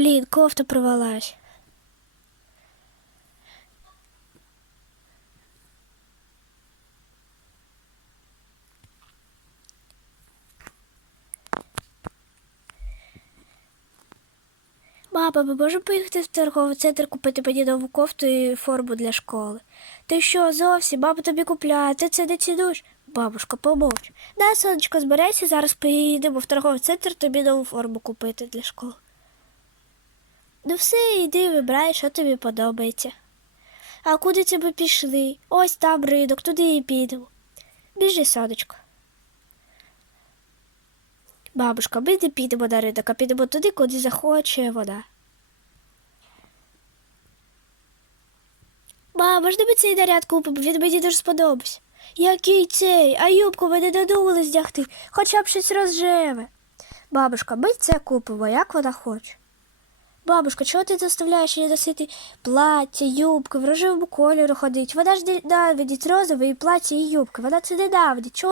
Блін, кофта порвалась. Баба, ми можемо поїхати в торговий центр купити мені нову кофту і форму для школи. Ти що, зовсім, баба тобі купляє, ти це не цінуєш? Бабушка, помовч. Да, сонечко, зберися, зараз поїдемо в торговий центр тобі нову форму купити для школи. Ну все, йди, вибирай, що тобі подобається. А куди це пішли? Ось там ринок, туди і підемо. Біжи, сонечко. Бабушка, ми не підемо на ринок, а підемо туди, куди захоче вона. Мама, можна ми цей наряд купимо? Він мені дуже сподобався. Який цей? А юбку ми не додумали здягти, хоча б щось розжеве. Бабушка, ми це купимо, як вона хоче. Бабушка, чого ти заставляєш її носити плаття, юбки, в рожевому кольору ходить? Вона ж ненавидить розове і плаття і юбки. Вона це ненавидить. Чого